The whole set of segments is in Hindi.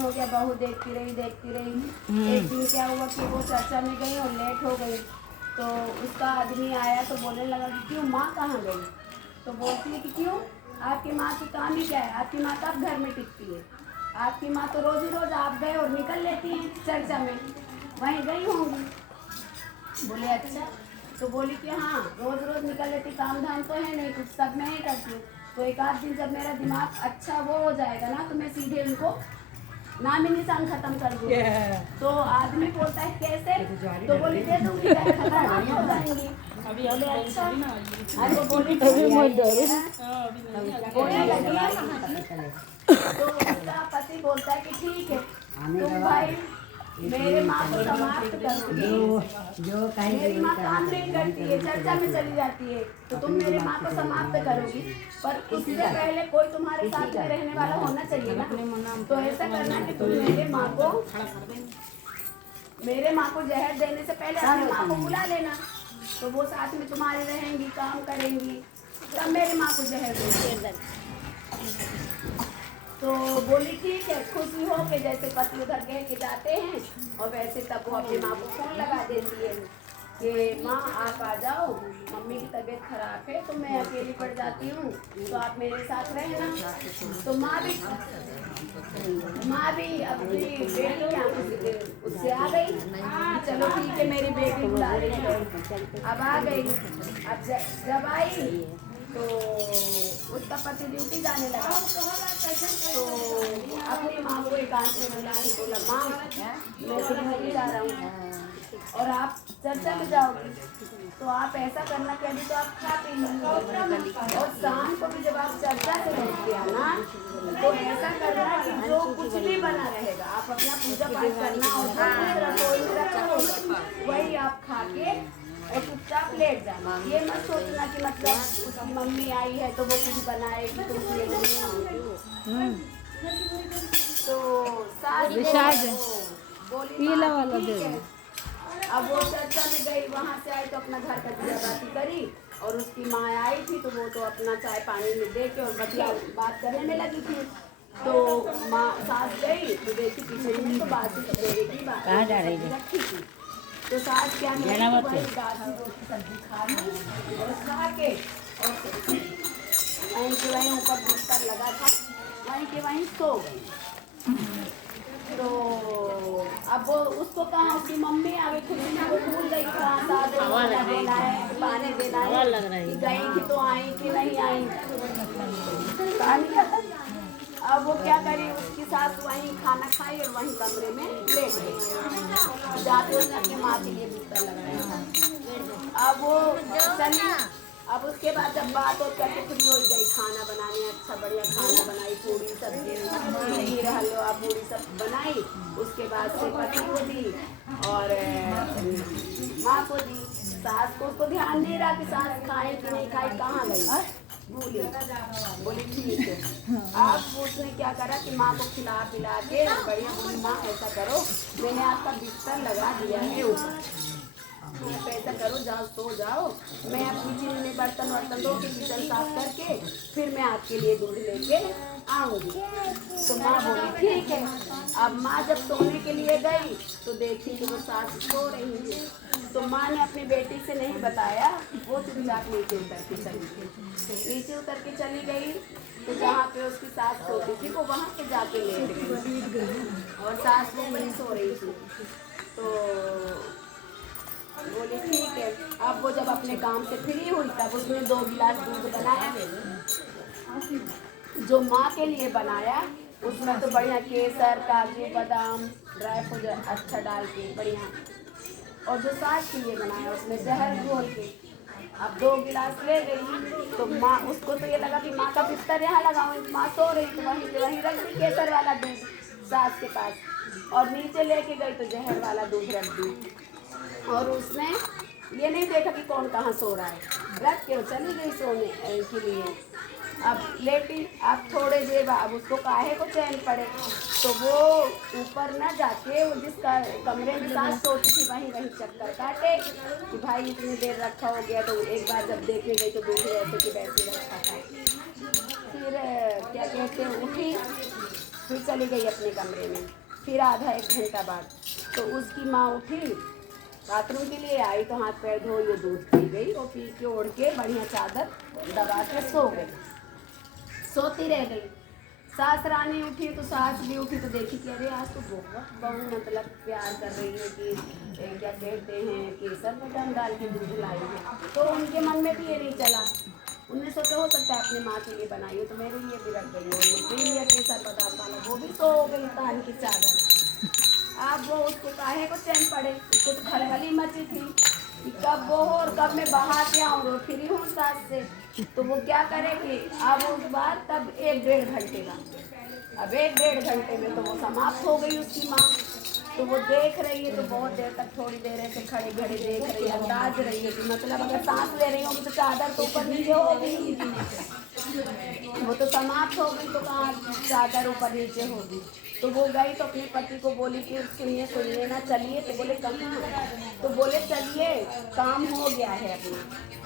दिन हो गया बहू देखती रही। एक दिन क्या हुआ कि वो चर्चा में गई और लेट हो गई, तो उसका आदमी आया तो बोलने लगा कि क्यों माँ कहाँ गई। तो बोलती है कि क्यों, आपकी माँ की काम ही क्या है, आपकी माँ कब घर में टिकती है, आपकी माँ तो रोज ही रोज आप गए और निकल लेती हैं चर्चा में, वहीं गई होंगी। बोले अच्छा, तो बोली कि हाँ रोज रोज निकल लेती, काम धाम तो है नहीं, कुछ सब मैं ही करती हूँ, तो एक आध दिन जब मेरा दिमाग अच्छा वो हो जाएगा ना तो मैं सीधे उनको नाम ही निशान खत्म कर दूँगी। तो आदमी बोलता है कैसे, तो बोली दे दूँगी खत्म हो जाएंगी। अभी बोले अच्छा, अभी बोली बोलने लगी। तो उसका पति बोलता है कि ठीक है तुम भाई मेरे माँ को समाप्त करोगे, मेरी माँ काम नहीं करती है, चर्चा में चली जाती है, तो तुम मेरे माँ को समाप्त करोगी, पर उससे पहले कोई तुम्हारे साथ में रहने वाला होना चाहिए ना। तो ऐसा करना कि तुम मेरे माँ को जहर देने से पहले अपनी माँ को बुला लेना, तो वो साथ में तुम्हारे रहेंगी, काम करेंगी, तब मेरी माँ को जहर देंगे। तो बोली ठीक है, खुशी हो के जैसे पति उधर कह के जाते हैं और वैसे तब वो अपनी माँ को फोन लगा देती है कि माँ आप आ जाओ, मम्मी की तबीयत खराब है तो मैं अकेली पड़ जाती हूँ, तो आप मेरे साथ रहना। तो माँ भी अपनी बेटी की आंखों से उससे आ गई, चलो ठीक है मेरी बेटी बुला रही है, अब आ गई। अब जब आई तो उसका पति ड्यूटी जाने लगा, तो अपनी माँ को एकांत में बुला के बोला माँ मैं ड्यूटी जा रहा हूँ और आप चर्चा में जाओगी, तो आप ऐसा करना कि अभी तो आप खा पी लीजिए और शाम को भी जब आप चर्चा से लौट के आना तो ऐसा करना कि जो कुछ भी बना रहेगा आप अपना पूजा पाठ करना और जो कुछ रसोई में रखा होगा वही आप खा के और चुपचाप लेट जाना। ये मत सोचना कि मतलब उसकी मम्मी आई है तो वो कुछ बनाएगी तो उसमें नहीं। तो सास बोली ठीक है। अब वो चर्चा में गई, वहाँ से आई तो अपना घर का दिया बाती करी और उसकी माँ आई थी तो वो तो अपना चाय पानी में दे के और बढ़िया बात करने में लगी थी। तो माँ सास गई तो देखी पीछे में तो बासी सवेरे की बात रखी थी, तो सास क्या बासी रोटी सब्जी खा ली और खा के और वहीं के वहीं ऊपर बिस्तर लगा था वहीं के वहीं सो गई। तो अब वो उसको कहा उसकी मम्मी आगे खुद ही वो भूल गई कहाँ देना है पानी देना है, गई थी तो आई कि नहीं आई कहानी खत्म। अब वो क्या करी उसकी सास वहीं खाना खाई और वहीं कमरे में लेट गई, जाते उसने अपने माँ के लिए बिस्तर लगाया। अब वो चली, अब उसके बाद जब बात और करके फ्री हो गई खाना बनाने, अच्छा बढ़िया खाना बनाई, पूरी सब्जी खीर हलवा पूरी सब बनाई, उसके बाद से पति को दी और माँ को दी। सास को उसको ध्यान नहीं रहा कि सास खाए कि नहीं खाए, कहाँ गई भूली, बोली ठीक है। अब उसने क्या करा कि माँ को खिला पिला के बढ़िया बोली माँ ऐसा करो मैंने आपका बिस्तर लगा दिया है ऊपर, आप ऐसा करो जाओ सो जाओ, मैं अब किचन में बर्तन वर्तन धो के किचन साफ करके फिर मैं आपके लिए दूध लेके आऊँगी। तो माँ बोली ठीक है। अब माँ जब सोने के लिए गई तो देखी कि वो सास सो रही है, तो माँ ने अपनी बेटी से नहीं बताया, वो चुपचाप नीचे उतर के चली गई। नीचे उतर के चली गई तो जहाँ पे उसकी सास सोती थी वो वहाँ पे जाके लेट गई और सास वो वहीं सो रही थी। तो बोली ठीक है। अब वो जब अपने काम से फ्री हुई तब उसने 2 गिलास दूध बनाया, जो माँ के लिए बनाया उसमें तो बढ़िया केसर काजू बादाम ड्राई फ्रूट अच्छा डाल के बढ़िया, और जो सास के लिए बनाया उसमें जहर घोल के। अब 2 गिलास ले गई तो माँ उसको तो ये लगा कि माँ का बिस्तर यहाँ लगाऊँ, माँ सो रही तो वहीं रख दी केसर वाला दूध सास के पास, और नीचे लेके गई तो जहर वाला दूध रख दी और उसने ये नहीं देखा कि कौन कहाँ सो रहा है, रख के चली गई सोने के लिए। अब लेटी, अब थोड़े देर अब उसको काहे को चैन पड़े, तो वो ऊपर न जाके वो जिस कमरे में सास सोती थी वहीं चक्कर काटे कि भाई इतनी देर रखा हो गया। तो एक बार जब देखने गई तो दूसरे ऐसे कि वैसे रखा था। फिर क्या कहते हैं उठी फिर चली गई अपने कमरे में। फिर आधा एक घंटा बाद तो उसकी माँ उठी, बाथरूम के लिए आई, तो हाथ पैर धो ये दूध पी गई। वो पी के ओढ़ के बढ़िया चादर दबा के सो गई, सोती रह गई। सास रानी उठी तो सास भी उठी तो देखी कि अरे आज तो बहुत बहू मतलब प्यार कर रही है कि क्या कहते हैं केसर बदाम डाल के दूध लाई है। तो उनके मन में भी ये नहीं चला, उनने सोचा हो सकता है अपने माँ के लिए बनाई हो तो मेरे लिए भी रख गई। उन्होंने पी लिया केसर बादाम वाला, वो भी सो गई तान की चादर। अब वो उसको काहे को चैन पड़े, उसको तो खलबली मची थी कि कब वो हो और कब मैं बहा के आऊँ, रो फिरी हूँ सास से। तो वो क्या करेगी, अब उस बार तब 1-1.5 घंटे का, अब 1-1.5 घंटे में तो वो समाप्त हो गई उसकी माँ। तो वो देख रही है तो बहुत देर तक, थोड़ी देर ऐसे खड़े खड़े देख रही है, अंदाज रही है कि मतलब अगर सांस ले रही होगी तो चादर तो ऊपर नीचे होगी, वो तो समाप्त हो गई तो कहाँ चादर ऊपर नीचे होगी। तो वो गई तो अपने पति को बोली कि सुनिए सुनिए ना, चलिए। तो बोले कहाँ, तो बोले चलिए काम हो गया है अपना।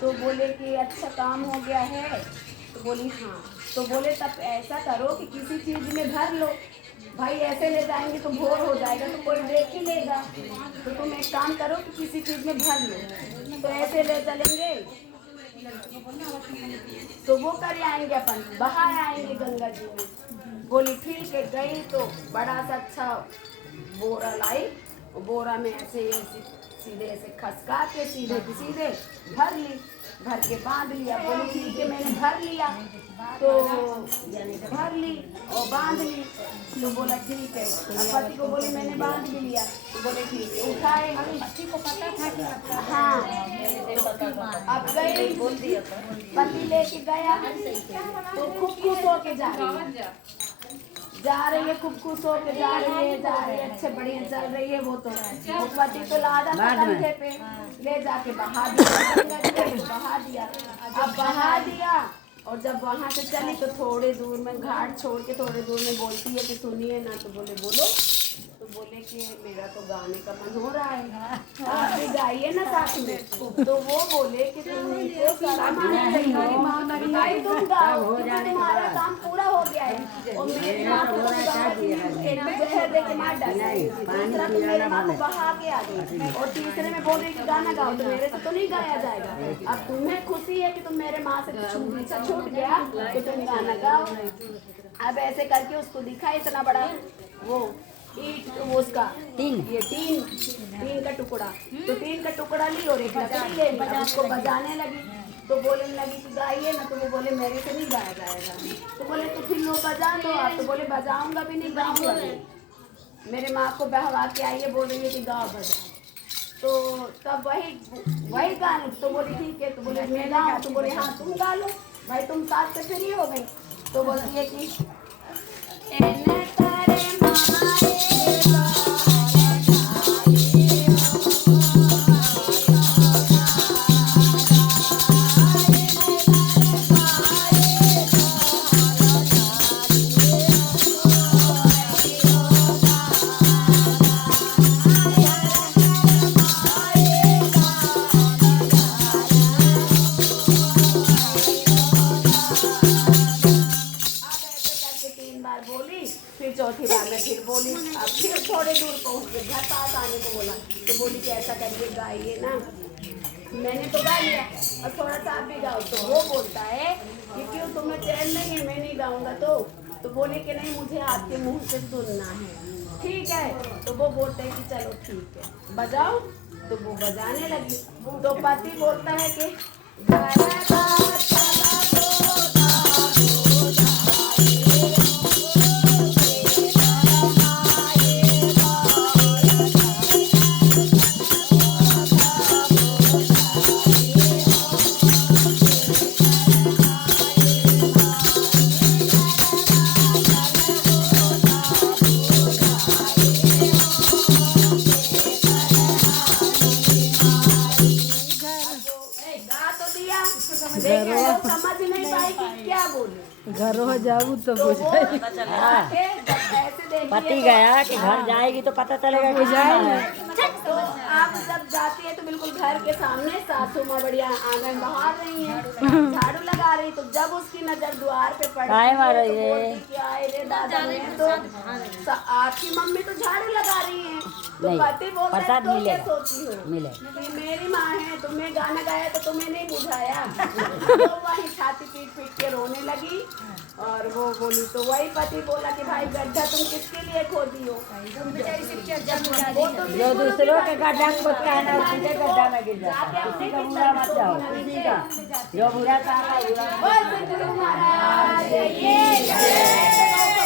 तो बोले कि अच्छा काम हो गया है, तो बोली हाँ। तो बोले तब ऐसा करो कि किसी चीज़ में भर लो, भाई ऐसे ले जाएंगे तो भोर हो जाएगा तो कोई देख ही लेगा। तो तुम एक काम करो कि किसी चीज़ में भर लो, तो ऐसे ले चलेंगे तो वो कर आएंगे, अपन बाहर आएंगे गंगा जी में। बोली ठीक है। गई तो बड़ा सा अच्छा बोरा लाई, बोरा में ऐसे सीधे ऐसे खसका के सीधे की सीधे भर ली, भर के बांध लिया। बोली ठीक है मैंने भर लिया, तो भर ली और बांध ली। तो बोला ठीक है। अब पति को बोली मैंने बांध भी लिया, तो बोले ठीक है। उठाए, पति को पता था कि हाँ। अब गई, पति लेके गया तो खूब खुश होके जा रही है, खूब खुश होके जा रही है, अच्छे बढ़िया चल रही है। वो तो पति तो लादा था कंधे पे, ले जाके बहा दिया। अब बहा दिया और जब वहाँ से चली तो थोड़े दूर में घाट छोड़ के थोड़े दूर में बोलती है कि सुनिए ना। तो बोले बोलो। तो बोले कि मेरा तो गाने का मन हो रहा है, आप भी गाइए ना साथ में। तो वो बोले कि तुमको शर्म आनी चाहिए, भाई तुम गाओ क्योंकि तुम्हारा काम पूरा हो गया है। और मेरी माँ को जहर दे के मार डाला, दूसरा तुम मेरी माँ को बहा के आ गई, और तीसरे में बोल रही कि गाना गाओ, तो मेरे से तो नहीं गाया जाएगा। अब तुम्हें खुशी है कि तुम मेरे माँ से पीछा छूट गया तो तुम गाना गाओ। अब ऐसे करके उसको दिखा इतना बड़ा वो ईट, वो उसका टीन का टुकड़ा। तो टीन का टुकड़ा ली और एक लकड़ी ले ली, उसको बजाने लगी। तो बोलने लगी कि गाइए ना। तो वो बोले मेरे से नहीं गाया जाएगा। तो बोले तो फिर लो बजा दो आप। तो बोले बजाऊंगा भी नहीं, गाऊंगा भी। मेरे माँ को बहवा के आई है, बोल रही है कि गाओ बजाओ। तो तब वही गाने। तो बोले ठीक है। तो बोले मैं गाऊँ? तो बोले हाँ तुम गा लो भाई, तुम साथ से फ्री हो गई। तो बोलती है कि चौथी बार में फिर बोली। अब फिर थोड़े दूर पहुंच गए, घर पास आने को बोला। तो बोली कि ऐसा करके गाइए ना। मैंने तो गा लिया और थोड़ा सा आप भी गाओ। तो वो बोलता है कि क्यों तुम्हें चैन नहीं है, मैं नहीं गाऊंगा। तो बोले कि नहीं मुझे आपके मुंह से सुनना है। ठीक है। तो वो बोलते हैं कि चलो ठीक है बजाओ। तो वो बजाने लगी। तो पति बोलता है कि समझ नहीं पाई कि क्या बोले। घर हो जाऊँ तो ऐसे पति गया कि घर जाएगी तो पता चलेगा कि जाएगी। तो आप जब जाती है तो बिल्कुल घर के सामने सासू माँ बढ़िया आंगन बहार रही है, झाड़ू लगा रही, तो जब उसकी नजर द्वार पे पड़ती है तो बोलती कि आए रे दादा मैं तो आपकी मम्मी तो झाड़ू लगा रही है, तो पति बोलता है तो क्या सोची हो कि मेरी माँ है, तुमने गाना गाया तो तुम्हें नहीं बुझाया। तो वही छाती पीट पीट के रोने लगी और वो बोली, तो वही पति बोला कि भाई गड्ढा तुम किसके लिए खोदी हो? वो तो जो दूसरों के गड्ढा खोदता है ना उसी के गड्ढा में गिर जाता है। किसी का बुरा मत जाओ, किसी का जो बुरा काम है बुरा बोल सतगुरु महाराज की जय।